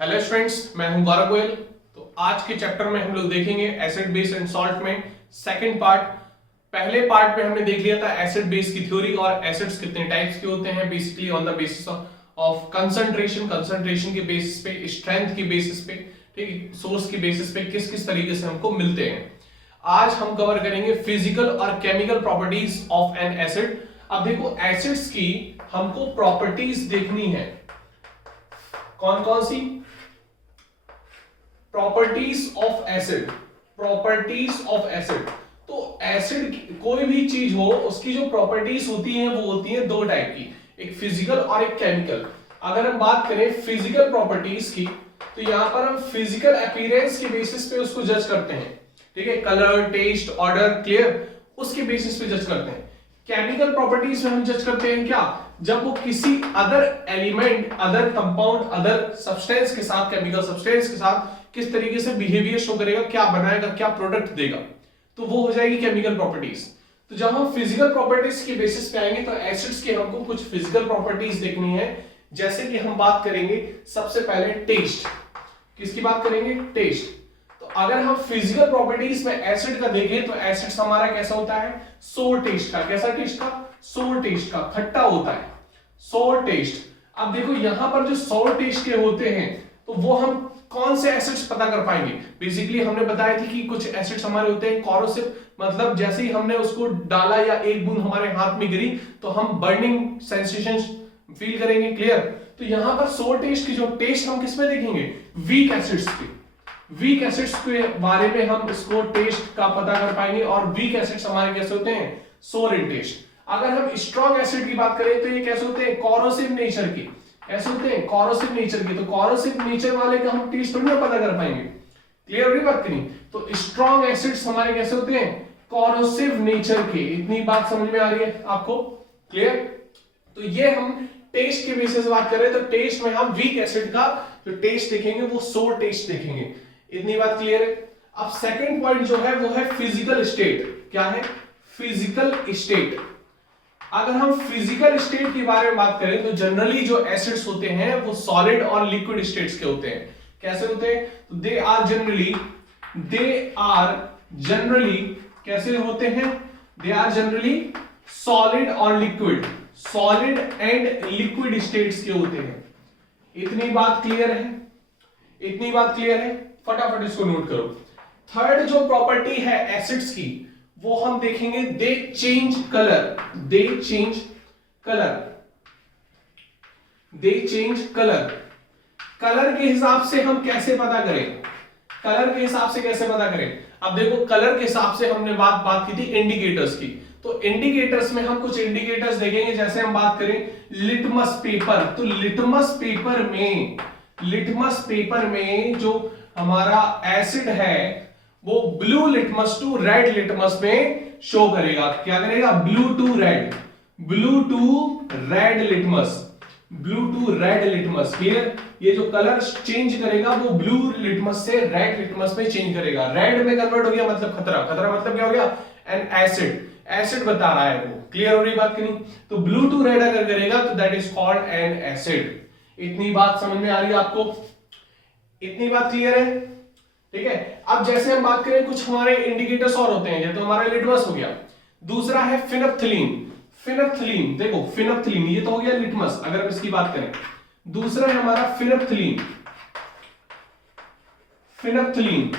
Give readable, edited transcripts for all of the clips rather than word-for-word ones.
Hello students, मैं हूं गौरव गोयल। तो आज के चैप्टर में हम लोग देखेंगे एसिड बेस एंड सॉल्ट में सेकंड पार्ट। पहले पार्ट में हमने देख लिया था एसिड बेस की थ्योरी और एसिड्स कितने टाइप्स के होते हैं, basically on the basis of concentration के बेसिस पे, स्ट्रेंथ के बेसिस पे, ठीक है, सोर्स के बेसिस पे किस किस तरीके से हमको मिलते हैं। आज हम कवर करेंगे फिजिकल और chemical properties of N acid. अब देखो, एसिड्स की हमको प्रॉपर्टीज देखनी है। कौन कौन सी properties of acid? Properties of acid. तो एसिड कोई भी चीज हो, उसकी जो प्रॉपर्टीज होती हैं वो होती हैं दो टाइप की, एक फिजिकल और एक केमिकल। अगर हम बात करें फिजिकल प्रॉपर्टीज की, तो यहां पर हम फिजिकल अपीयरेंस के बेसिस पे उसको जज करते हैं, ठीक है, कलर, टेस्ट, ऑर्डर, क्लियर, उसके बेसिस पे जज करते हैं। केमिकल प्रॉपर्टीज में हम जज करते हैं क्या, जब वो किसी other element, other compound, other substance के साथ, केमिकल सब्सटेंस के साथ किस तरीके से बिहेवियर शो करेगा, क्या बनाएगा, क्या प्रोडक्ट देगा, तो वो हो जाएगी केमिकल प्रॉपर्टीज। तो जब हम फिजिकल प्रॉपर्टीज के बेसिस पे आएंगे तो एसिड्स के हमको कुछ फिजिकल प्रॉपर्टीज देखनी है। जैसे कि हम बात करेंगे सबसे पहले टेस्ट। किसकी बात करेंगे? टेस्ट। तो अगर हम फिजिकल प्रॉपर्टीज में एसिड का देखें तो एसिड हमारा कैसा होता है? सोर टेस्ट का। कैसा टेस्ट का? सोर टेस्ट का, खट्टा होता है, सोर टेस्ट। अब देखो यहां पर जो सोर टेस्ट के होते हैं, तो वो हम कौन से एसिड्स पता कर पाएंगे? बेसिकली हमने बताया थी कि कुछ एसिड्स हमारे होते हैं कॉरोसिव, मतलब जैसे ही हमने उसको डाला या एक बूंद हमारे हाथ में गिरी तो हम बर्निंग सेंसेशन फील करेंगे, क्लियर। तो यहां पर सोर टेस्ट की जो टेस्ट हम किस में देखेंगे? वीक एसिड्स पे। वीक एसिड्स के बारे में हम इसको टेस्ट का पता कर पाएंगे, और वीक एसिड्स हमारे कैसे होते हैं? सोर इन टेस्ट। अगर हम स्ट्रॉन्ग एसिड की बात करें तो ये कैसे होते हैं? कॉरोसिव नेचर के। कैसे होते हैं? कॉरोसिव नेचर के। तो कॉरोसिव नेचर वाले का हम टेस्ट थोड़ी ना पता कर पाएंगे, क्लियर हुई बात की नहीं? तो स्ट्रॉन्ग एसिड्स हमारे कैसे होते हैं? कॉरोसिव नेचर के। इतनी बात समझ में आ रही है आपको? क्लियर। तो ये हम टेस्ट के बेसिस से बात कर रहे हैं, तो टेस्ट में हम वीक एसिड का जो टेस्ट देखेंगे वो सोर टेस्ट देखेंगे। इतनी बात क्लियर है? अब सेकंड पॉइंट जो है वो है फिजिकल स्टेट। क्या है? Physical state. अगर हम फिजिकल स्टेट के बारे में बात करें तो जनरली जो एसिड्स होते हैं वो सॉलिड और लिक्विड स्टेट्स के होते हैं। कैसे होते हैं? तो दे आर जनरली कैसे होते हैं? दे आर जनरली सॉलिड और liquid, solid and liquid states के होते हैं। इतनी बात क्लियर है? इतनी बात क्लियर है? फटाफट इसको नोट करो। थर्ड जो प्रॉपर्टी है एसिड्स की, वो हम देखेंगे, दे चेंज कलर। दे चेंज कलर। दे चेंज कलर। कलर के हिसाब से हम कैसे पता करें? कलर के हिसाब से कैसे पता करें? अब देखो, कलर के हिसाब से हमने बात की थी इंडिकेटर्स की। तो इंडिकेटर्स में हम कुछ इंडिकेटर्स देखेंगे। जैसे हम बात करें लिटमस पेपर, तो लिटमस पेपर में जो हमारा एसिड है वो blue litmus to red litmus में शो करेगा। क्या करेगा? Blue to red, blue to red litmus, blue to red litmus. Clear? ये जो कलर चेंज करेगा वो ब्लू लिटमस से रेड लिटमस में चेंज करेगा। रेड में कन्वर्ट हो गया मतलब खतरा, खतरा मतलब क्या हो गया? एन एसिड, एसिड बता रहा है वो। क्लियर हो रही बात की नहीं? तो ब्लू टू रेड अगर करेगा तो that is called an acid. इतनी बात समझ में आ रही है आपको? इतनी बात क्लियर है? ठीक है। अब जैसे हम बात करें, कुछ हमारे इंडिकेटर्स और होते हैं, जैसे हमारा लिटमस हो गया। दूसरा है फिनोप्थिलीन। फिनोप्थिलीन, देखो फिनोप्थिलीन, ये तो हो गया लिटमस अगर हम इसकी बात करें। दूसरा है हमारा फिनोप्थिलीन। फिनोप्थिलीन,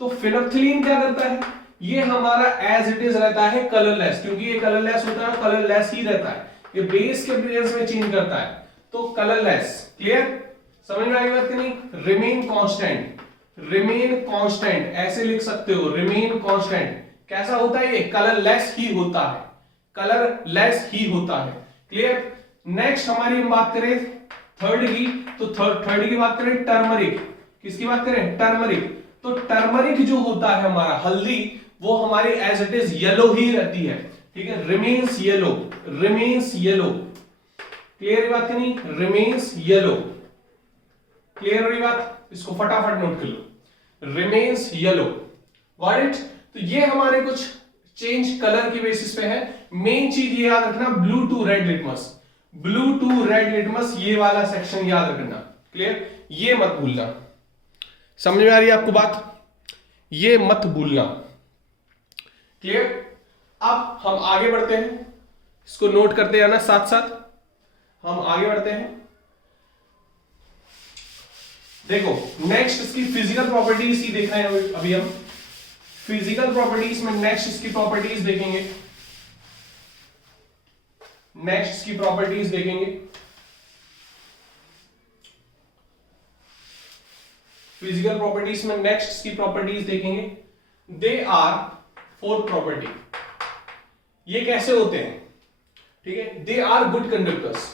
तो फिनोप्थिलीन क्या करता है? ये हमारा एज इट इज रहता है कलरलेस, क्योंकि ये कलरलेस होता है, कलरलेस ही रहता है, ये बेस के प्रेजेंस में चेंज करता है, तो कलरलेस। क्लियर? समझ में आई बात कि नहीं? रिमेन कांस्टेंट, रिमेन कांस्टेंट ऐसे लिख सकते हो, रिमेन कांस्टेंट। कैसा होता है? ये कलरलेस ही होता है, कलरलेस ही होता है। क्लियर? नेक्स्ट हमारी हम बात करें थर्ड की, तो थर्ड की बात करें टर्मरिक। किसकी बात करें? टर्मरिक। तो टर्मरिक जो होता है हमारा हल्दी, वो हमारी एज इट इज येलो ही रहती है, ठीक है, remains yellow, remains yellow. Clear बात की नहीं? Remains yellow. क्लियर हो रही बात? इसको फटाफट नोट कर लो, रिमेन्स येलो। Got it? तो ये हमारे कुछ चेंज कलर की बेसिस पे है। मेन चीज ये याद रखना, blue to red litmus, blue to red litmus, ये वाला सेक्शन याद रखना। क्लियर? ये मत भूलना। समझ में आ रही है आपको बात? ये मत भूलना। क्लियर? अब हम आगे बढ़ते हैं, इसको नोट करते जाना साथ साथ। हम आगे बढ़ते हैं। देखो नेक्स्ट इसकी फिजिकल प्रॉपर्टीज ही देख रहे हैं अभी हम। फिजिकल प्रॉपर्टीज में नेक्स्ट इसकी प्रॉपर्टीज देखेंगे। नेक्स्ट इसकी प्रॉपर्टीज देखेंगे। फिजिकल प्रॉपर्टीज में नेक्स्ट इसकी प्रॉपर्टीज देखेंगे। They are fourth property. ये कैसे होते हैं? ठीक है, they are good conductors.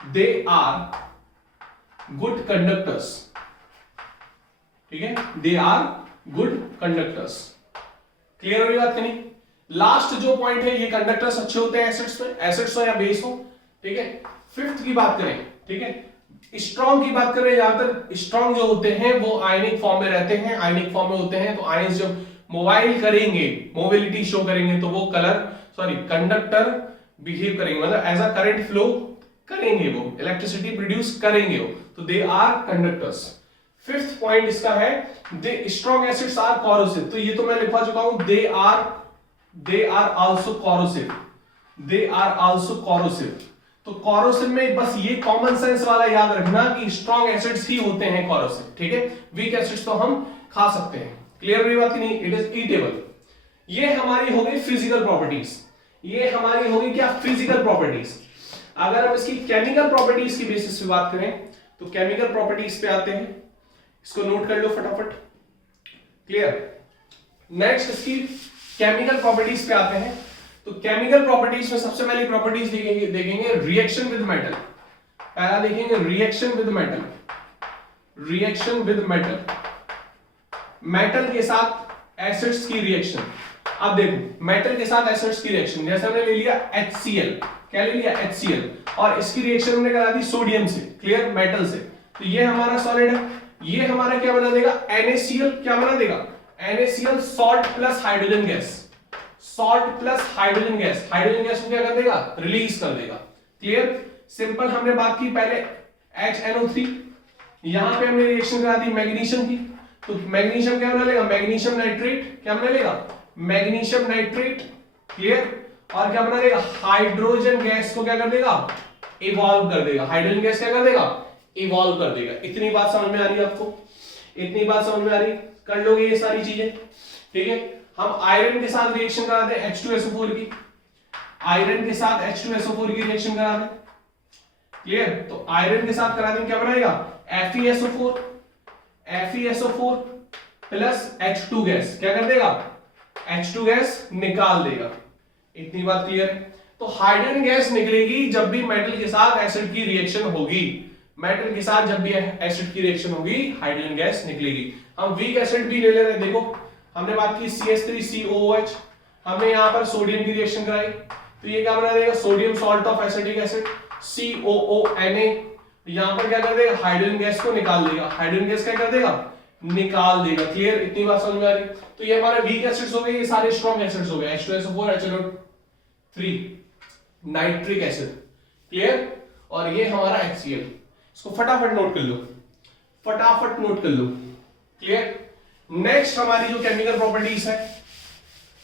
They are good conductors. ठीक है, they are good conductors. Clear हो रही बात कि नहीं? लास्ट जो पॉइंट है, ये कंडक्टर्स अच्छे होते हैं एसिड्स में, एसिड्स हो या बेस हो। ठीक है, फिफ्थ की बात करें, ठीक है, स्ट्रॉन्ग की बात करें, ज्यादातर स्ट्रॉन्ग जो होते हैं वो आयनिक फॉर्म में रहते हैं, आयनिक फॉर्म में होते हैं। तो आयंस जब मोबाइल करेंगे, मोबिलिटी शो करेंगे, तो वो कंडक्टर बिहेव करेंगे, मतलब एज अ करंट फ्लो करेंगे, वो इलेक्ट्रिसिटी प्रोड्यूस करेंगे वो, तो they are conductors. Fifth point इसका है, they strong acids are corrosive. तो ये तो मैं लिखवा चुका हूं, they are also corrosive. They are also corrosive. तो कॉरोसिव में बस ये कॉमन सेंस वाला याद रखना कि स्ट्रॉन्ग एसिड्स ही होते हैं कॉरोसिव। ठीक है, वीक एसिड्स तो हम खा सकते हैं। क्लियर हुई बात कि नहीं? It is eatable. ये हमारी हो गई फिजिकल प्रॉपर्टीज। ये हमारी हो गई क्या? Physical properties. अगर हम इसकी केमिकल प्रॉपर्टीज की बेसिस पे बात करें, तो केमिकल प्रॉपर्टीज पे आते हैं, इसको नोट कर लो फटाफट। क्लियर? नेक्स्ट इसकी केमिकल प्रॉपर्टीज पे आते हैं। तो केमिकल प्रॉपर्टीज में सबसे पहली प्रॉपर्टीज देखेंगे रिएक्शन विद मेटल। पहला देखेंगे reaction with metal. Reaction with metal, metal के साथ एसिड्स की रिएक्शन। अब देखो मेटल के साथ एसिड्स की रिएक्शन, जैसे हमने ले लिया HCl, क्या ले लिया? HCl, और इसकी रिएक्शन हमने करा दी सोडियम से, क्लियर, मेटल से। तो ये हमारा सॉलिड है, ये हमारा क्या बना देगा? NaCl। क्या बना देगा? NaCl salt plus hydrogen gas. Salt plus hydrogen gas, hydrogen gas को क्या कर देगा? रिलीज कर देगा। क्लियर? सिंपल। हमने बात की पहले HNO3, यहां पे हमने रिएक्शन करा दी मैग्नीशियम की, तो मैग्नीशियम क्या बना लेगा? Magnesium nitrate. क्या बना लेगा? Magnesium nitrate. क्लियर? और क्या बना देगा? हाइड्रोजन गैस को क्या कर देगा? इवॉल्व कर देगा। हाइड्रोजन गैस क्या कर देगा? इवॉल्व कर देगा। इतनी बात समझ में आ रही है आपको? इतनी बात समझ में आ रही? कर लोगे ये सारी चीजें? ठीक है। हम आयरन के साथ रिएक्शन करा दें H2SO4 की, आयरन के साथ H2SO4 की रिएक्शन करा दें। क्लियर? तो आयरन के साथ करा दें, क्या बनाएगा? FeSO4, FeSO4 plus H2 gas क्या कर देगा? H2 गैस निकाल देगा। इतनी बात क्लियर है? तो हाइड्रोजन गैस निकलेगी जब भी मेटल के साथ एसिड की रिएक्शन होगी। मेटल के साथ जब भी एसिड की रिएक्शन होगी, हाइड्रोजन गैस निकलेगी। हम वीक एसिड भी ले ले रहे हैं। देखो हमने बात की CH3COOH, हमने यहां पर सोडियम की रिएक्शन कराई, तो ये क्या बना देगा? Sodium salt of acetic acid, COONA। यहां पर क्या कर देगा? हाइड्रोजन गैस को निकाल देगा। हाइड्रोजन गैस क्या कर देगा? निकाल देगा। क्लियर? इतनी बात समझ में आ रही? तो ये हमारे वीक एसिड्स हो गए, ये सारे स्ट्रॉन्ग एसिड्स हो गए, H2SO4, HNO3, nitric acid. Clear? और ये हमारा HCl। इसको फटाफट नोट कर लो, फटाफट नोट कर लो। क्लियर? नेक्स्ट हमारी जो केमिकल प्रॉपर्टीज है,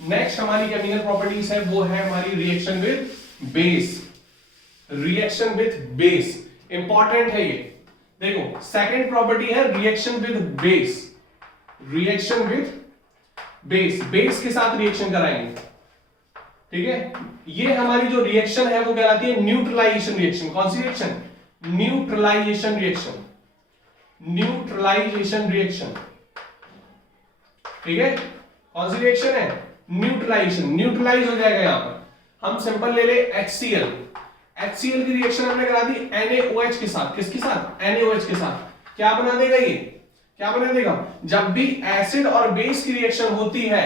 नेक्स्ट हमारी केमिकल प्रॉपर्टीज है वो है हमारी reaction with base. Reaction with base important है ये। देखो सेकंड प्रॉपर्टी है reaction with base. Reaction with base, base के साथ रिएक्शन कराएंगे। ठीक है, ये हमारी जो रिएक्शन है वो कहलाती है न्यूट्रलाइजेशन रिएक्शन। कौन सी reaction? Neutralization reaction. Neutralization reaction. ठीक है, कौन सी रिएक्शन है? न्यूट्रलाइजेशन। न्यूट्रलाइज हो जाएगा यहां पर। हम सिंपल ले ले HCl। HCl की रिएक्शन हमने करा दी NaOH के साथ। किसके साथ? NaOH के साथ। क्या बना देगा ये? क्या बना देगा? जब भी एसिड और बेस की रिएक्शन होती है,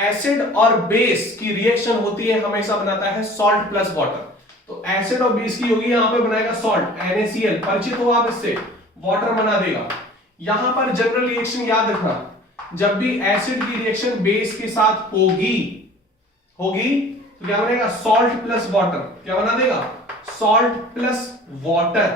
एसिड और बेस की रिएक्शन होती है, हमेशा बनाता है सॉल्ट प्लस वाटर। तो एसिड और बेस की होगी, यहां पे बनाएगा सॉल्ट NaCl। परिचित हो आप इससे? वाटर बना देगा। यहां पर जनरल रिएक्शन याद रखना, जब भी एसिड की रिएक्शन बेस के साथ होगी तो क्या बनेगा? Salt plus water. क्या बना देगा? Salt plus water.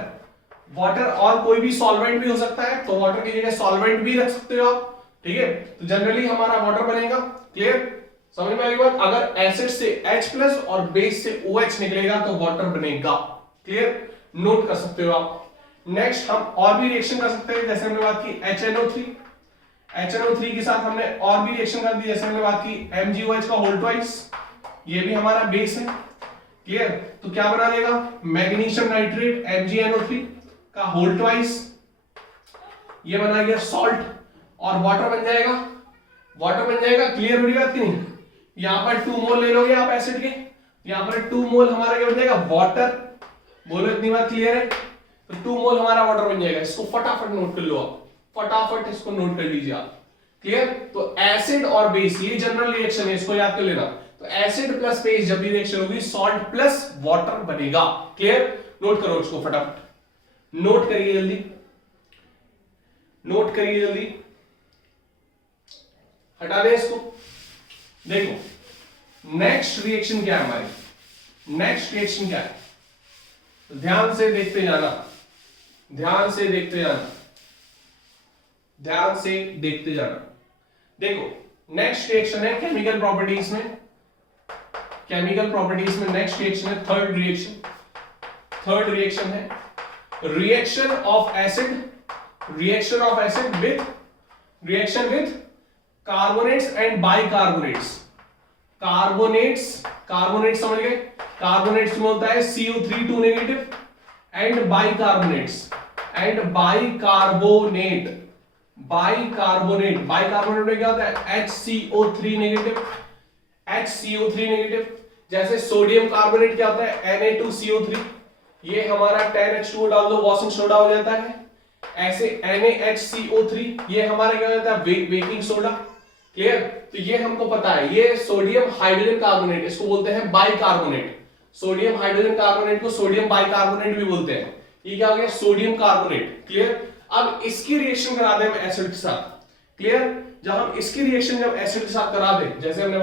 वाटर और कोई भी सॉल्वेंट भी हो सकता है, तो वाटर की जगह सॉल्वेंट भी रख सकते हो आप, ठीक है। तो जनरली हमारा वाटर बनेगा। क्लियर, समझ में आ गई बात। अगर एसिड से H+ और बेस से OH निकलेगा तो वाटर बनेगा। क्लियर, नोट कर सकते हो आप। नेक्स्ट हम और भी रिएक्शन कर सकते हैं, जैसे हमने बात की HNO3 के साथ हमने और भी रिएक्शन कर दी, जैसे हमने बात की MgOH का होल ट्वाइस, ये भी हमारा बेस है। क्लियर, तो क्या बना देगा, मैग्नीशियम नाइट्रेट MgNO3 का होल ट्वाइस, ये बना गया सॉल्ट, और वाटर बन जाएगा, क्लियर हो रही बात की नहीं। यहां पर 2 मोल ले लोगे आप एसिड के, यहां पर 2 मोल हमारा क्या बन जाएगा, वाटर। बोलो इतनी बात क्लियर है, तो 2 मोल हमारा वाटर बन जाएगा। इसको फटाफट नोट कर लो आप, फटाफट इसको नोट कर लीजिए आप। क्लियर, तो एसिड और बेस ये जनरल रिएक्शन है, इसको याद कर लेना। तो एसिड प्लस बेस जब भी रिएक्शन होगी सॉल्ट प्लस वाटर बनेगा। क्लियर, नोट करो इसको फटाफट, नोट करिए जल्दी, नोट करिए जल्दी, हटा दें इसको। देखो नेक्स्ट रिएक्शन क्या है हमारी, नेक्स्ट रिएक्शन क्या है, तो ध्यान से देखते जाना, ध्यान से देखते जाना, ध्यान से देखते जाना। देखो नेक्स्ट रिएक्शन है केमिकल प्रॉपर्टीज में, केमिकल प्रॉपर्टीज में नेक्स्ट रिएक्शन है थर्ड रिएक्शन है reaction of acid with carbonates and bicarbonates. Carbonates समझ गए, कार्बोनेट्स में होता है CO3 नेगेटिव, एंड बाइकार्बोनेट में क्या होता है HCO3 नेगेटिव। जैसे सोडियम कार्बोनेट क्या होता है Na2CO3, ये हमारा 10H2O डाल दो वॉशिंग सोडा हो जाता है। ऐसे NaHCO3 ये हमारा क्या होता है बेकिंग सोडा। क्लियर, तो ये हमको पता है, ये सोडियम हाइड्रोजन कार्बोनेट, इसको बोलते हैं बाइकार्बोनेट। सोडियम हाइड्रोजन कार्बोनेट को सोडियम बाइकार्बोनेट भी बोलते हैं। ये क्या हो गया, सोडियम कार्बोनेट। क्लियर, अब इसकी रिएक्शन करा दें हम एसिड के साथ। क्लियर, जब हम इसकी रिएक्शन जब एसिड के साथ करा दें, जैसे हमने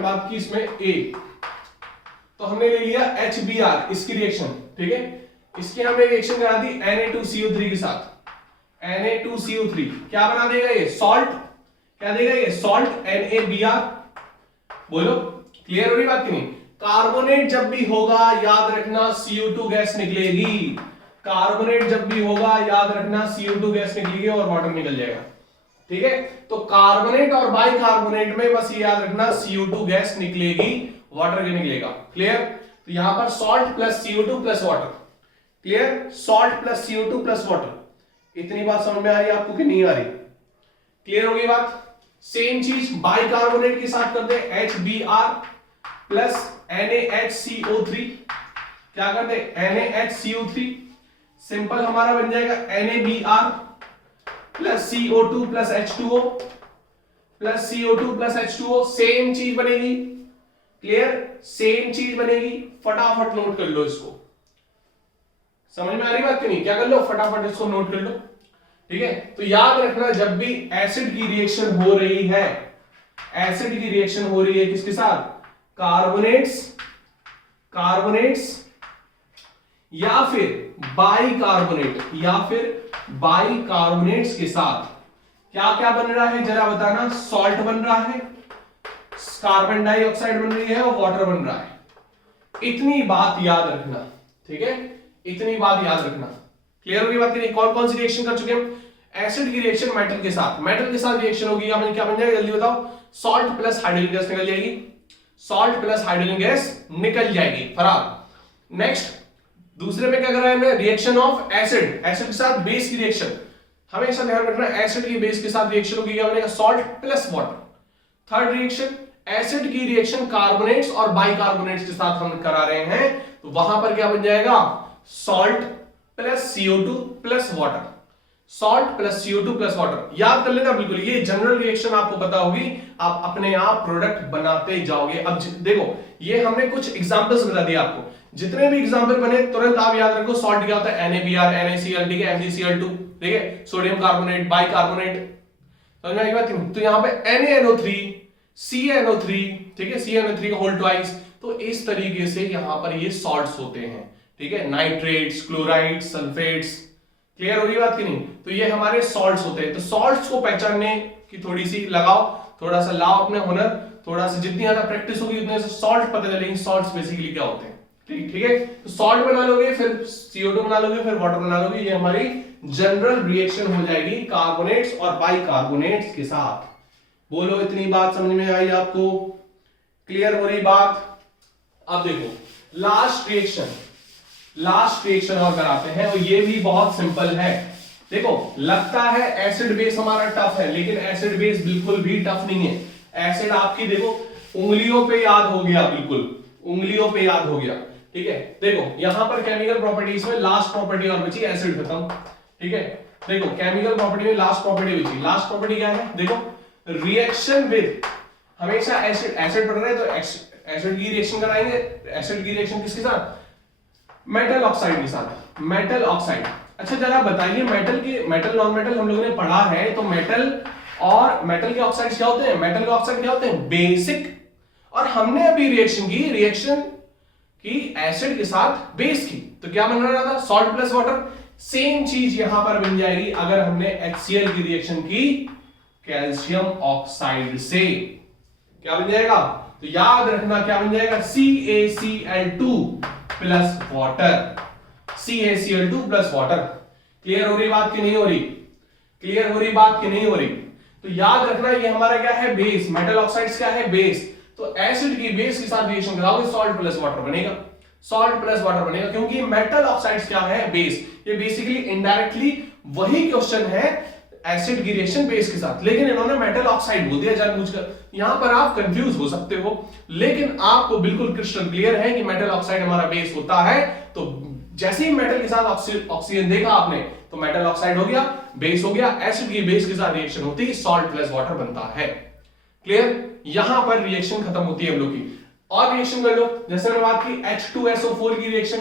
बात की इसमें A, तो हमने ले लिया HBr इसकी रिएक्शन, ठीक है। इसकी हमने रिएक्शन करा दी Na2CO3 के साथ। Na2CO3 क्या बना देगा ये, सॉल्ट। क्या देगा ये, सॉल्ट NaBr। बोलो क्लियर हो रही बात की नहीं। कार्बोनेट जब भी होगा याद रखना CO2 गैस निकलेगी, कार्बोनेट जब भी होगा याद रखना CO2 गैस निकलेगी और वाटर निकल जाएगा। ठीक है, तो कार्बोनेट और बाइकार्बोनेट में बस ये याद रखना CO2 गैस निकलेगी, वाटर नहीं निकलेगा। क्लियर, तो यहां पर salt plus CO2 plus water. Clear, salt plus CO2 plus water. इतनी बात समझ में आ रही है आपको कि नहीं आ रही? क्लियर हो गई बात। सेम चीज बाइकार्बोनेट के साथ कर दे, HBr प्लस NaHCO3। क्या कर दे, NaHCO3। सिंपल हमारा बन जाएगा NaBr plus CO2 plus H2O plus CO2 plus H2O। Same चीज बनेगी। क्लियर, सेम चीज बनेगी। फटाफट नोट कर लो इसको। समझ में आ रही बात कि नहीं? क्या कर लो, फटाफट इसको नोट कर लो। ठीक है, तो याद रखना जब भी एसिड की रिएक्शन हो रही है, एसिड की रिएक्शन हो रही है किसके साथ, कार्बोनेट्स या फिर बाइकार्बोनेट्स के साथ क्या क्या बन रहा है जरा बताना। सॉल्ट बन रहा है, कार्बन डाइऑक्साइड बन रही है और वाटर बन रहा है। इतनी बात याद रखना। ठीक है, इतनी बात याद रखना। क्लियर होगी बात की नहीं? कौन कौन सी रिएक्शन कर चुके हम? एसिड की रिएक्शन मेटल के साथ रिएक्शन होगी, क्या बन जाएगा जल्दी बताओ। सॉल्ट प्लस हाइड्रोजन गैस निकल जाएगी, सॉल्ट प्लस हाइड्रोजन गैस निकल जाएगी, फरार। नेक्स्ट दूसरे में क्या कर रहा है हमने, रिएक्शन ऑफ एसिड के साथ बेस की रिएक्शन। हमेशा ध्यान रखना एसिड की बेस के साथ रिएक्शन होगी, क्या बनेगा, salt plus water. Third reaction acid की रिएक्शन कार्बोनेट्स और बाइकार्बोनेट्स के साथ हम करा रहे हैं, तो वहां पर क्या बन जाएगा, salt plus CO2 plus water. Salt plus CO2 plus water याद कर लेना बिल्कुल। ये जनरल रिएक्शन आपको पता होगी, आप अपने आप प्रोडक्ट बनाते जाओगे। अब देखो ये हमने कुछ एग्जांपल्स बता दिए आपको, जितने भी एग्जांपल बने तुरंत आप याद रखो। सॉल्ट क्या होता है, NaBr, NaCl, ठीक है, MgCl2, ठीक है, सोडियम कार्बोनेट, बाइकार्बोनेट। समझ में आई बात? तो यहां पे NaNO3, CnO3, ठीक है, CnO3 का होल ट्वाइस। तो इस तरीके से यहां पर ये सॉल्ट्स होते हैं। ठीक है, नाइट्रेट्स, क्लोराइड्स, सल्फेट्स। क्लियर हो रही बात कि नहीं? तो ये हमारे सॉल्ट्स होते हैं। तो सॉल्ट्स को पहचानने की थोड़ी सी लगाओ, थोड़ा सा लाओ अपने हुनर, थोड़ा सा जितनी ज्यादा प्रैक्टिस होगी उतने से सॉल्ट पता चलेंगे सॉल्ट्स बेसिकली क्या होते हैं। ठीक है, तो सॉल्ट बना लोगे, फिर CO2 बना लोगे, फिर वाटर बना लोगे, ये हमारी जनरल रिएक्शन हो जाएगी कार्बोनेट्स और बाइकार्बोनेट्स के साथ। बोलो इतनी बात समझ में आई आपको? क्लियर हो रही बात? अब देखो लास्ट रिएक्शन और कराते हैं, और ये भी बहुत सिंपल है। देखो लगता है एसिड बेस हमारा टफ है, लेकिन एसिड बेस बिल्कुल भी टफ नहीं है। एसिड आपकी देखो उंगलियों पे याद हो गया, बिल्कुल उंगलियों पे याद हो गया। ठीक है, देखो यहां पर केमिकल प्रॉपर्टीज में लास्ट प्रॉपर्टी और बची, एसिड खत्म। ठीक है, देखो केमिकल प्रॉपर्टी में लास्ट प्रॉपर्टी बची। लास्ट प्रॉपर्टी क्या है? देखो रिएक्शन विद, हमेशा एसिड पढ़ रहे हैं तो एसिड की रिएक्शन कराएंगे। एसिड की रिएक्शन किसके साथ? मेटल ऑक्साइड के साथ, मेटल ऑक्साइड। अच्छा जरा बताइए, मेटल नॉन मेटल हम लोगों ने पढ़ा है, तो मेटल और मेटल के ऑक्साइड्स क्या होते हैं? मेटल के ऑक्साइड क्या होते हैं? बेसिक। और हमने अभी रिएक्शन की एसिड के साथ बेस की, तो क्या बन रहा था? Salt plus water. सेम चीज यहां पर बन जाएगी अगर हमने HCl की रिएक्शन की कैल्शियम ऑक्साइड से। क्या बन जाएगा? तो याद रखना क्या बन जाएगा? CaCl2 plus water, CaCl2 plus water. Clear हो रही बात की नहीं हो रही? क्लियर हो रही बात की नहीं हो रही? तो याद रखना ये हमारा क्या है? बेस। मेटल ऑक्साइड्स क्या है? बेस। तो एसिड की बेस के साथ रिएक्शन कराओगे, सॉल्ट प्लस वाटर बनेगा, सॉल्ट प्लस वाटर बनेगा, क्योंकि मेटल ऑक्साइड्स क्या है? बेस। ये बेसिकली इनडायरेक्टली वही क्वेश्चन है एसिड की रिएक्शन बेस के साथ, लेकिन इन्होंने मेटल ऑक्साइड बोल दिया जानबूझकर। यहां पर आप कंफ्यूज हो सकते हो, लेकिन आपको बिल्कुल क्रिस्टल क्लियर है कि मेटल ऑक्साइड हमारा बेस होता है। तो जैसे ही मेटल के साथ ऑक्सीजन देखा आपने, तो मेटल ऑक्साइड हो गया, बेस हो गया। एसिड की बेस के साथ रिएक्शन होती है, सॉल्ट प्लस वाटर बनता है। क्लियर? यहां पर रिएक्शन खत्म होती है हम लोग की। और रिएक्शन कर लो, जैसे मैंने बात की H2SO4 की रिएक्शन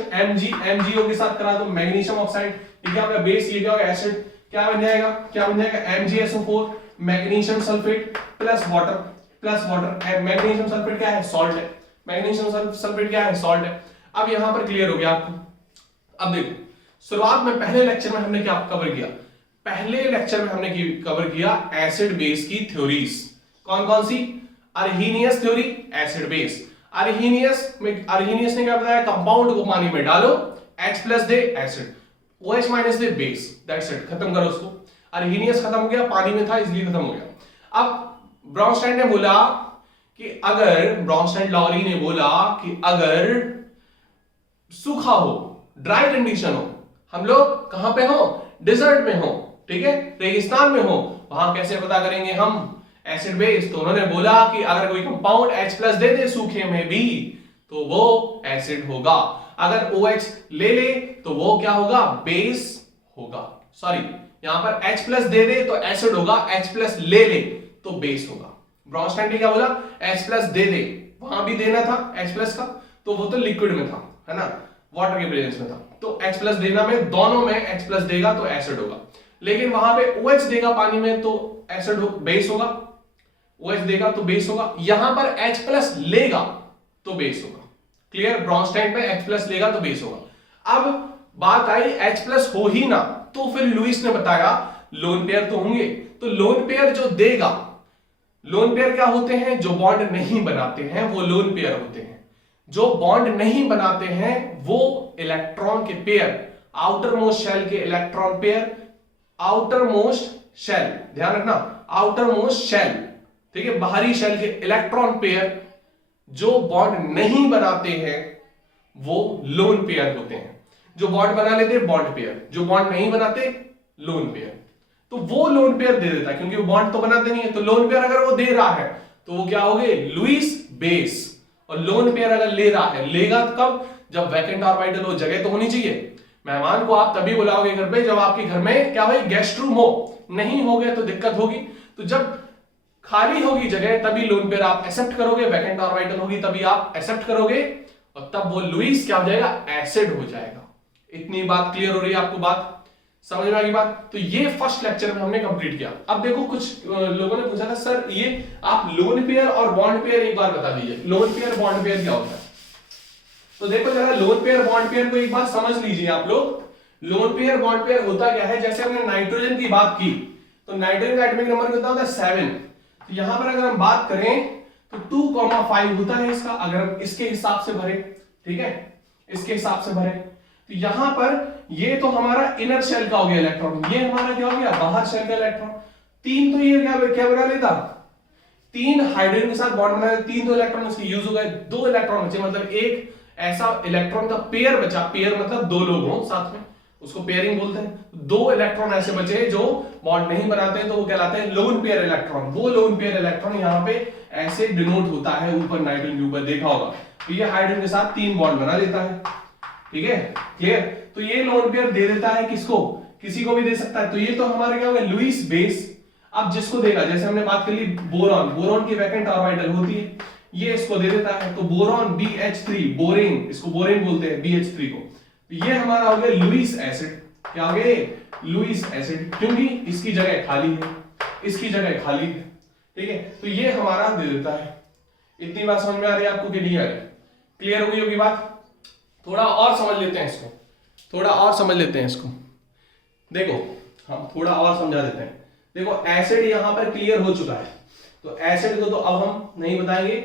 MgO के साथ करा दो, मैग्नीशियम ऑक्साइड। ये क्या होगा? बेस, ये क्या होगा? एसिड। क्या बन जाएगा? क्या बन जाएगा? MgSO4 magnesium sulphate plus water. Magnesium sulphate क्या है? सॉल्ट है। मैग्नीशियम सल्फेट क्या है? सॉल्ट है। अब यहां पर क्लियर हो गया आपको? अब देखो शुरुआत में पहले लेक्चर में हमने क्या कवर किया? पहले लेक्चर में हमने कवर किया एसिड बेस की थ्योरीज। कौन कौन सी? अर्हीनियस थ्योरी, एसिड बेस। अर्हीनियस ने क्या बताया? कंपाउंड को पानी में डालो, H plus they acid, OH minus they base, that's it, खत्म करो उसको। अर्हीनियस खत्म हो गया, पानी में था इसलिए खत्म हो गया। अब ब्रॉन्स्टाइन ने बोला कि ब्रॉन्स्टाइन लॉरी ने बोला कि अगर सूखा हो, ड्राई कंडीशन हो, हम लोग कहां पे हो? डिजर्ट में हो, ठीक है, रेगिस्तान में हो, वहां कैसे पता करेंगे हम एसिड बेस? तो उन्होंने बोला कि अगर कोई कंपाउंड H प्लस दे दे सूखे में भी, तो वो एसिड होगा। अगर OH ले ले तो वो क्या होगा? बेस होगा। सॉरी, यहां पर H प्लस दे दे तो एसिड होगा, H प्लस ले ले तो बेस होगा। ब्रॉन्स्टाइन ने क्या बोला? H प्लस दे दे, वहां भी देना था H प्लस का, तो वो तो लिक्विड में था, है ना, वाटर के प्रेजेंस में था, तो H प्लस देना में, दोनों में H प्लस देगा तो एसिड होगा। लेकिन वहां पे OH देगा पानी में तो एसिड बेस होगा, OH देगा तो बेस होगा। यहां पर H प्लस लेगा तो बेस होगा। क्लियर? ब्रॉन्स्टाइन पे H प्लस लेगा तो बेस होगा। अब बात आई H प्लस हो ही ना, तो फिर लुईस ने बताया लोन पेयर तो होंगे। तो लोन पेयर जो देगा, लोन पेयर क्या होते हैं? जो बॉन्ड नहीं बनाते हैं वो लोन पेयर होते हैं। जो बॉन्ड नहीं बनाते हैं वो इलेक्ट्रॉन के पेयर, आउटर मोस्ट शेल के electron pair, outermost shell, ध्यान रखना, आउटर मोस्ट शेल, ठीक है, बाहरी शेल के इलेक्ट्रॉन पेयर जो बॉन्ड नहीं बनाते हैं वो लोन पेयर होते हैं। जो बॉन्ड बना लेते बॉन्ड पेयर, जो बॉन्ड नहीं बनाते लोन पेयर। तो वो लोन पेयर दे देता है क्योंकि वो बॉन्ड तो बनाते नहीं है। तो लोन पेयर अगर वो दे रहा है तो वो क्या हो गए? Lewis base. और लोन पेयर अगर ले रहा है, लेगा कब? जब वैकेंट ऑर्बिटल हो, जगह तो होनी चाहिए। मेहमान को आप तभी बुलाओगे घर पे जब आपके घर में क्या हो? गेस्ट रूम हो। नहीं हो गए तो दिक्कत होगी। तो जब खाली होगी जगह तभी लोन पेयर आप एक्सेप्ट करोगे, वैकेंट ऑर्बिटल होगी तभी आप एक्सेप्ट करोगे, और तब वो लुईस क्या हो जाएगा? एसिड हो जाएगा। इतनी बात क्लियर हो रही है आपको? बात समझ में आ गई बात? तो ये फर्स्ट लेक्चर में हमने कंप्लीट किया। अब देखो कुछ लोगों ने पूछा था सर ये आप लोन पेयर और बॉन्ड पेयर एक बार बता दीजिए। लोन पेयर बॉन्ड पेयर क्या होता है? तो देखो जरा लोन पेयर बॉन्ड पेयर को एक बार समझ लीजिए आप लोग। लोन पेयर बॉन्ड पेयर होता क्या है, जैसे हमने नाइट्रोजन की बात की तो नाइट्रोजन का एटॉमिक नंबर कितना होता है 7। तो यहां पर अगर हम बात करें तो 2,5 होता है इसका, अगर हम इसके हिसाब से भरे, ठीक है, इसके हिसाब से भरे तो यहां पर ये तो हमारा इनर शेल का हो गया इलेक्ट्रॉन, ये हमारा क्या हो गया बाहर शेल का इलेक्ट्रॉन। 3 तो ये क्या बना लेता, 3 हाइड्रोजन के साथ बॉन्ड बना, 3 तो इलेक्ट्रॉन इसके यूज हो गए, 2 इलेक्ट्रॉन बचे, मतलब एक ऐसा इलेक्ट्रॉन का पेयर बचा, पेयर मतलब 2 लोग हों साथ में, उसको पेयरिंग बोलते हैं। 2 इलेक्ट्रॉन ऐसे बचे जो बॉन्ड नहीं बनाते हैं तो वो कहलाते हैं लोन पेयर इलेक्ट्रॉन। वो लोन पेयर इलेक्ट्रॉन यहाँ पे ऐसे डिनोट होता है ऊपर नाइट्रोजन के ऊपर, देखा होगा, तो ये हाइड्रोजन के साथ 3 बॉन्ड बना देता है, ठीक है, क्लियर। तो ये लोन पेयर दे देता है किसको, किसी को भी दे सकता है। तो ये तो हमारे क्या हो गया लुईस बेस। अब जिसको देगा, जैसे हमने बात कर ली बोरॉन, बोरॉन की वैकेंट ऑर्बिटल होती है, ये इसको दे देता है, तो बोरॉन BH3, बोरेन, इसको बोरेन बोलते हैं BH3 को। तो ये हमारा हो गया लुईस एसिड, क्या हो गया लुईस एसिड, क्योंकि इसकी जगह खाली है, इसकी जगह खाली है, ठीक है। तो ये हमारा दे देता है। इतनी बात समझ में आ रही है आपको कि नहीं आ रही, क्लियर हो गई होगी बात। थोड़ा और समझ लेते हैं इसको, थोड़ा और समझ लेते हैं इसको। देखो हम थोड़ा और समझा देते हैं। देखो एसिड यहां पर क्लियर हो चुका है, तो एसिड को तो अब हम नहीं बताएंगे,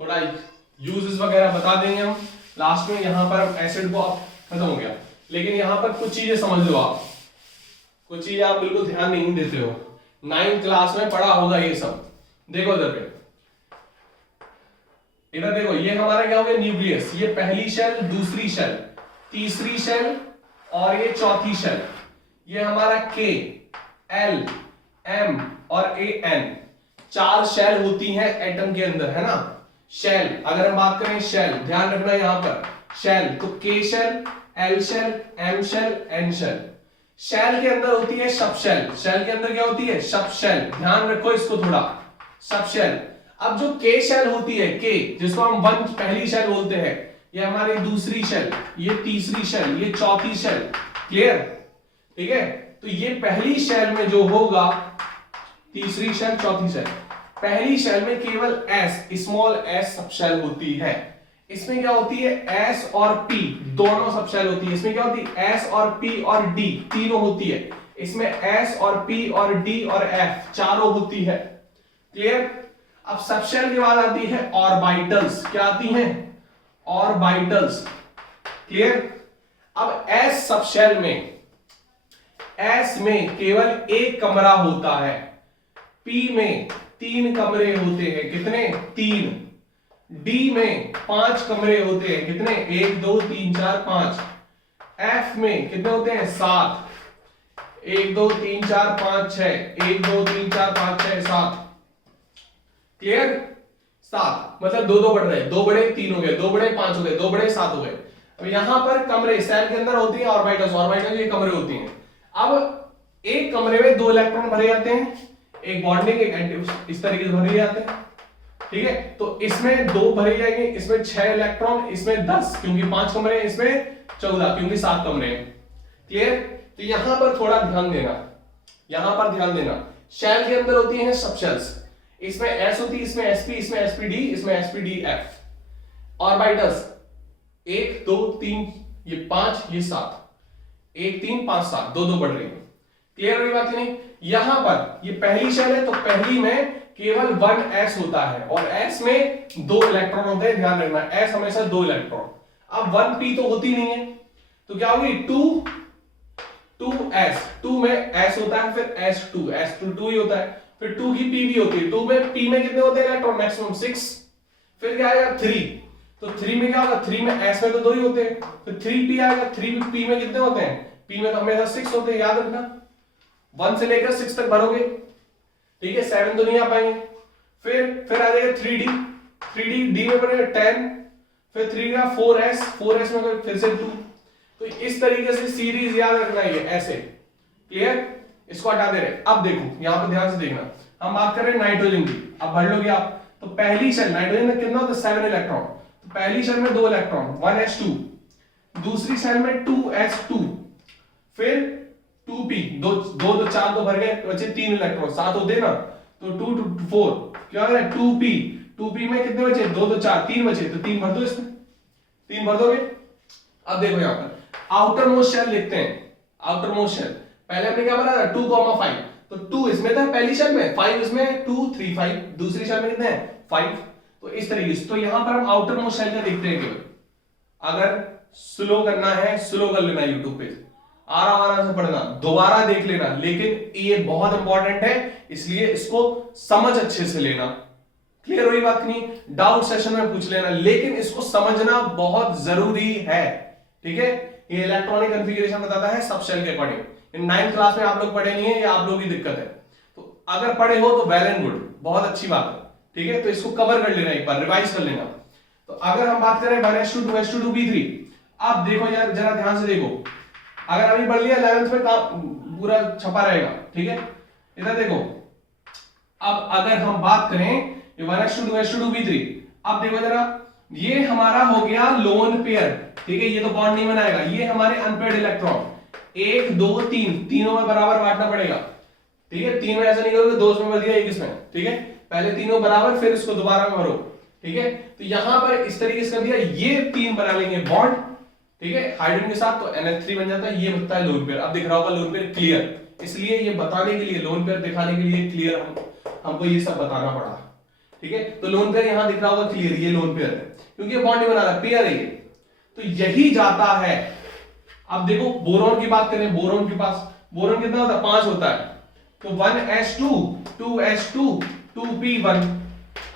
थोड़ा यूजेस वगैरह बता देंगे हम लास्ट में। यहां पर एसिड को अब खत्म हो गया, लेकिन यहां पर कुछ चीजें समझ लो आप, कुछ चीजें आप बिल्कुल ध्यान नहीं देते हो, 9th क्लास में पढ़ा होगा ये सब। देखो इधर पे, इधर देखो, ये हमारा क्या हो गया न्यूक्लियस, ये पहली शेल, दूसरी शेल, तीसरी शेल और ये चौथी शेल। ये हमारा K, L, M और AN 4 शेल होती हैं एटम के अंदर, है ना। शेल, अगर हम बात करें शेल, ध्यान रखना यहां पर शेल, तो K shell, L shell, M shell, N shell. Shell के अंदर होती है सब शेल, शेल के अंदर क्या होती है सब शेल, ध्यान रखो इसको थोड़ा, सब शेल। अब जो K शेल होती है, K जिसको हम 1 पहली शेल बोलते हैं, ये हमारी दूसरी शेल, ये तीसरी शेल, ये चौथी शेल, क्लियर, ठीक है। तो ये पहली शेल में जो होगा, तीसरी शेल, चौथी शेल, पहली शेल में केवल S, small s subshell होती है। इसमें क्या होती है S और P दोनों सब शेल होती है। इसमें क्या होती है S और P और D तीनों होती है। इसमें S और P और D और F चारों होती है, क्लियर। अब सब शेल के बाद आती है ऑर्बिटल्स, क्या आती हैं ऑर्बिटल्स, क्लियर। अब S सब शेल में, S में केवल एक कमरा होता है, P में 3 कमरे होते हैं, कितने 3, D में 5 कमरे होते हैं, कितने 1 2 3 4 5, F में कितने होते हैं 7, 1 2 3 4 5 6, 1 2 3 4 5 6 7, क्लियर, 7, मतलब 2 2 बढ़ रहे, 2 बड़े 3 हो गए, 2 बड़े 5 हो गए, 2 बड़े 7 हो गए। अब यहां पर कमरे सेल के अंदर होती है ऑर्बिटल्स, ऑर्बिटल्स ये कमरे होती हैं। अब एक कमरे में 2 इलेक्ट्रॉन भरे जाते हैं, एक बॉन्डिंग एक एंटी, इस तरीके से भरे जाते हैं, ठीक है। तो इसमें 2 भरे जाएंगे, इसमें 6 इलेक्ट्रॉन, इसमें 10 क्योंकि 5 कमरे हैं, इसमें 14 क्योंकि 7 कमरे हैं, क्लियर। तो यहां पर थोड़ा ध्यान देना, यहां पर ध्यान देना। शेल के अंदर होती हैं सब शेल्स, इसमें S होती है, इसमें sp, इसमें sp_d, इसमें sp_d_f। ऑर्बिटल्स 1 2 3, ये 5, ये 7, 1 3 5 7, 2 2 बढ़ रही है, क्लियर हुई बात नहीं। यहां पर ये पहली शेल है, तो पहली में केवल 1s होता है और s में 2 इलेक्ट्रॉन होते हैं, ध्यान रखना s हमेशा 2 इलेक्ट्रॉन। अब 1p तो होती नहीं है, तो क्या होगी 2s, 2 में s होता है, फिर s2 2 ही होता है, फिर 2 की p भी होती है, 2 में p में कितने होते हैं इलेक्ट्रॉन मैक्सिमम 6, फिर क्या आएगा 3, तो 3 में क्या होगा 3 में s में तो 2 ही होते हैं, फिर 3p आएगा, 3p में कितने होते हैं p में तो हमेशा 6 होते हैं, याद रखना 1 से लेकर 6 तक भरोगे, ठीक है, 7 तो नहीं आ पाएंगे। फिर आ जाएगा 3d d में बनेगा 10, फिर 3 का 4s में फिर से 2। तो इस तरीके से सीरीज याद रखना है ऐसे, क्लियर। इसको हटा दे रहे। अब देखो यहां पर ध्यान से देखना, हम बात कर रहे हैं नाइट्रोजन की, अब भर लोगे आप। तो पहली शेल नाइट्रोजन में कितना होता है 7 इलेक्ट्रॉन, तो पहली शेल में 2 इलेक्ट्रॉन 1s2, दूसरी शेल में 2s2, फिर 2p, 2 2 4 तो भर गए, बचे 3 इलेक्ट्रॉन, 7 होते ना, तो 2 2 4 क्या है 2p में कितने बचे 2 2 4 3 बचे, तो 3 भर दो इसमें, 3 भर दोगे। अब देखो यहां पर आउटर मोस्ट शेल लिखते हैं, आउटर मोस्ट शेल पहले हमने क्या बना था 2,5, तो 2 इसमें था पहली शेल में, 5 इसमें, 2 3 5 दूसरी शेल में कितने हैं 5। तो इस तरीके से तो यहां पर हम आउटर मोस्ट शेल का देखते हैं केवल। अगर स्लो करना है स्लो कर लेना यूट्यूब पे, आराम से पढ़ना, दोबारा देख लेना, लेकिन ये बहुत इंपॉर्टेंट है इसलिए इसको समझ अच्छे से लेना। क्लियर हुई बात नहीं? डाउट सेशन में पूछ लेना, लेकिन इसको समझना बहुत जरूरी है। ठीक है, ये इलेक्ट्रॉनिक कॉन्फ़िगरेशन बताता है सब शेल के अकॉर्डिंग। इन 9th क्लास में आप लोग पढ़े नहीं है, या आप लोगों की दिक्कत है, तो अगर पढ़े हो तो वेल एंड गुड, बहुत अच्छी बात है। ठीक है, तो इसको कवर कर लेना, एक बार रिवाइज कर लेना। तो अगर हम बात करें 1s2 2s2 2p3, अब देखो यार जरा ध्यान से देखो, अगर अभी पढ़ लिया 11th में पूरा छपा रहेगा। ठीक है, इधर देखो, अब अगर हम बात करें 1s2 2s2 2p3, अब देखो जरा, ये हमारा हो गया लोन पेयर। ठीक है, ये तो बॉन्ड नहीं बनाएगा, ये हमारे अनपेयर्ड इलेक्ट्रॉन 1 2 3 तीनों में बराबर बांटना पड़ेगा। ठीक है, 3 में ऐसा नहीं करोगे 2 में भर दिया 1 इसमें। ठीक है, पहले तीनों बराबर फिर इसको दोबारा में भरो। ठीक है, तो यहां पर इस तरीके से कर दिया, ये 3 बना लेंगे बॉन्ड। ठीक है, हाइड्रोजन के साथ, तो NH3 बन जाता है, ये बनता है लोन पेयर। अब दिख रहा होगा लोन पेयर क्लियर, इसलिए ये बताने के लिए, लोन पेयर दिखाने के लिए क्लियर हमको ये सब बताना पड़ा। ठीक है, तो लोन पेयर यहां दिख रहा होगा क्लियर, ये लोन पेयर है, क्योंकि ये बॉन्ड नहीं बना रहा, पेयर है ये, तो यही जाता है। अब देखो बोरॉन की बात करें, बोरॉन के पास बोरॉन कितना होता है 5 होता है, तो 1s2 2s2 2p1।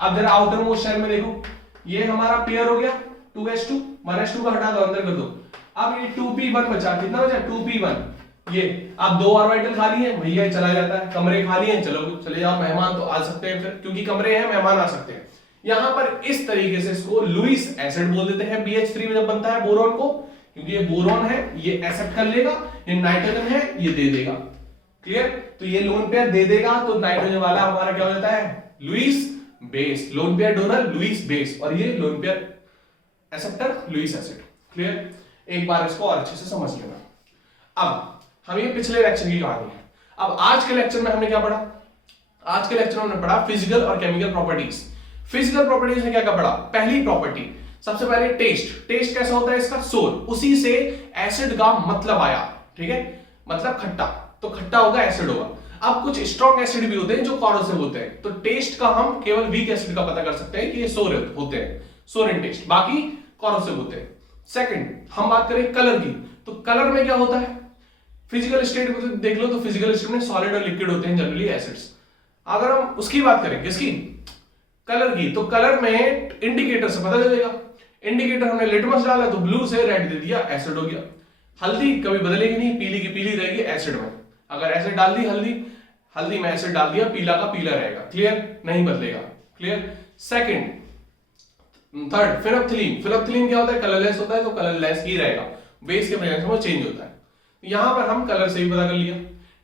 अब जरा आउटर मोस्ट शेल में देखो, ये हमारा पेयर हो गया 2s2, 1s2 का हटा दो अंदर कर दो, अब ये 2p1 बचा, कितना बचा 2p1। ये अब 2 ऑर्बिटल खाली है, भैया चला जाता है, कमरे खाली हैं, चलो चले जाओ, मेहमान तो आ सकते हैं फिर, क्योंकि कमरे हैं मेहमान आ सकते हैं। यहां पर इस तरीके से इसको लुईस एसिड बोल देते हैं BH3 में जब बनता है बोरॉन को, क्योंकि ये बोरॉन है, ये एक्सेप्ट कर लेगा, ये नाइट्रोजन है, ये दे देगा। क्लियर? तो ये लोन पेयर दे देगा, तो नाइट्रोजन वाला हमारा क्या हो जाता है Lewis base, lone pair donor Lewis base, और ये lone pair acceptor Lewis acid. Clear? एक बार इसको और अच्छे से समझ लेना। अब हम ये पिछले लेक्चर की कहानी है। अब आज के लेक्चर में हमने क्या पढ़ा? आज के लेक्चर में हमने पढ़ा फिजिकल और केमिकल प्रॉपर्टीज। फिजिकल प्रॉपर्टीज में क्या क्या पढ़ा? पहली प्रॉपर्टी, सबसे पहले टेस्ट। टेस्ट कैसा होता है इसका? सोर। उसी से एसिड का मतलब आया। ठीक है, मतलब खट्टा, तो खट्टा होगा एसिड होगा। अब कुछ स्ट्रॉन्ग एसिड भी होते हैं जो कॉरोसिव होते हैं, तो टेस्ट का हम केवल वीक एसिड का पता कर सकते हैं कि ये सोर होते हैं, सोर इन टेस्ट, बाकी कॉरोसिव होते हैं। सेकंड, हम बात करें कलर की, तो कलर में क्या होता है? फिजिकल स्टेट देख लो, तो फिजिकल स्टेट में सॉलिड और लिक्विड होते हैं जनरली एसिड्स। अगर हम उसकी बात करें, किसकी? कलर की, तो कलर में इंडिकेटर से पता चलेगा। इंडिकेटर हमने लिटमस डाला तो ब्लू से रेड दे दिया, एसिड हो गया। हल्दी कभी बदलेगी नहीं, पीली की पीली रहेगी एसिड में। अगर एसिड डाल दी हल्दी में एसिड डाल दिया, पीला का पीला रहेगा। क्लियर? नहीं बदलेगा। Clear? Second, third, phenolphthalein. Phenolphthalein क्या होता है? कलरलेस होता है, तो कलरलेस ही रहेगा, बेस के प्रेजेंस में चेंज होता है। यहां पर हम कलर से भी पता कर लिया।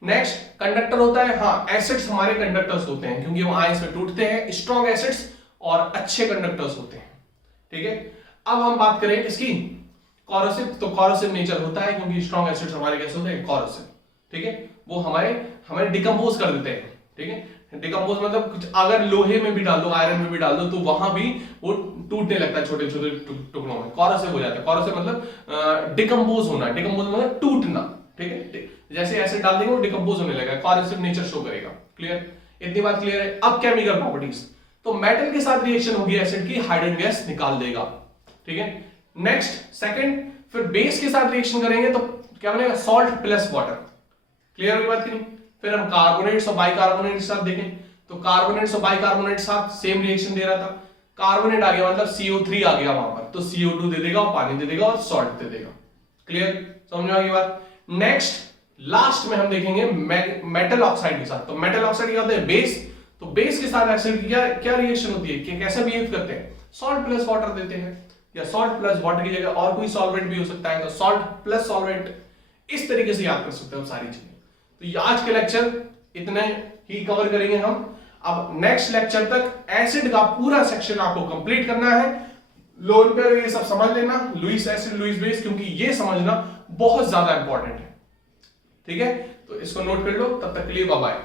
नेक्स्ट, कंडक्टर होता है। हाँ, एसिड्स हमारे कंडक्टर्स होते हैं, क्योंकि वो आयंस में टूटते हैं, स्ट्रॉन्ग एसिड्स और अच्छे कंडक्टर्स होते हैं। ठीक है, अब हम बात करें इसकी कॉरोसिव, तो कॉरोसिव नेचर होता है, क्योंकि स्ट्रॉन्ग एसिड्स हमारे कैसे होते हैं? कॉरोसिव। ठीक है, वो हमारे डिकम्पोज कर देते हैं। ठीक है, डिकम्पोज मतलब कुछ अगर लोहे में भी डाल दो, आयरन में भी डाल दो, तो वहां भी वो टूटने लगता है छोटे छोटे टुकड़ों में, कॉरोसिव हो जाता है। कॉरोसिव मतलब डिकम्पोज होना, डिकम्पोज मतलब टूटना। ठीक है, जैसे एसिड डाल देंगे वो डिकम्पोज होने लगेगा, कॉरोसिव नेचर शो करेगा। क्लियर? इतनी बात क्लियर है। अब केमिकल प्रॉपर्टीज, तो मेटल के साथ रिएक्शन होगी एसिड की, हाइड्रोजन गैस निकाल देगा। ठीक है, नेक्स्ट सेकंड, फिर बेस के साथ रिएक्शन करेंगे तो क्या बनेगा? Salt plus water. क्लियर होगी बात की नहीं? फिर हम कार्बोनेट्स और बाइकार्बोनेट के साथ देखें, तो कार्बोनेट्स और बाइकार्बोनेट साथ सेम रिएक्शन दे रहा था, कार्बोनेट आ गया मतलब CO3 आ गया वहां पर, तो CO2 दे देगा और पानी दे देगा और सॉल्ट दे देगा। क्लियर? समझ में आ गई बात? नेक्स्ट लास्ट में हम देखेंगे मेटल ऑक्साइड के साथ। तो मेटल ऑक्साइड क्या होता है? बेस। तो बेस के साथ एसिड की क्या रिएक्शन होती है, कि कैसे बिहेव करते हैं? सॉल्ट प्लस वाटर देते हैं, या सॉल्ट प्लस वाटर की जगह और कोई सॉल्वेंट भी हो सकता है, तो सॉल्ट प्लस सॉल्वेंट, इस तरीके से याद कर सकते हो सारी चीजें। तो आज के लेक्चर इतने ही कवर करेंगे हम। अब नेक्स्ट लेक्चर तक एसिड का पूरा सेक्शन आपको कंप्लीट करना है। लोन पेयर ये सब समझ लेना, लुईस एसिड लुईस बेस, क्योंकि ये समझना बहुत ज्यादा इंपॉर्टेंट है। ठीक है, तो इसको नोट कर लो। तब तक के लिए बाय बाय।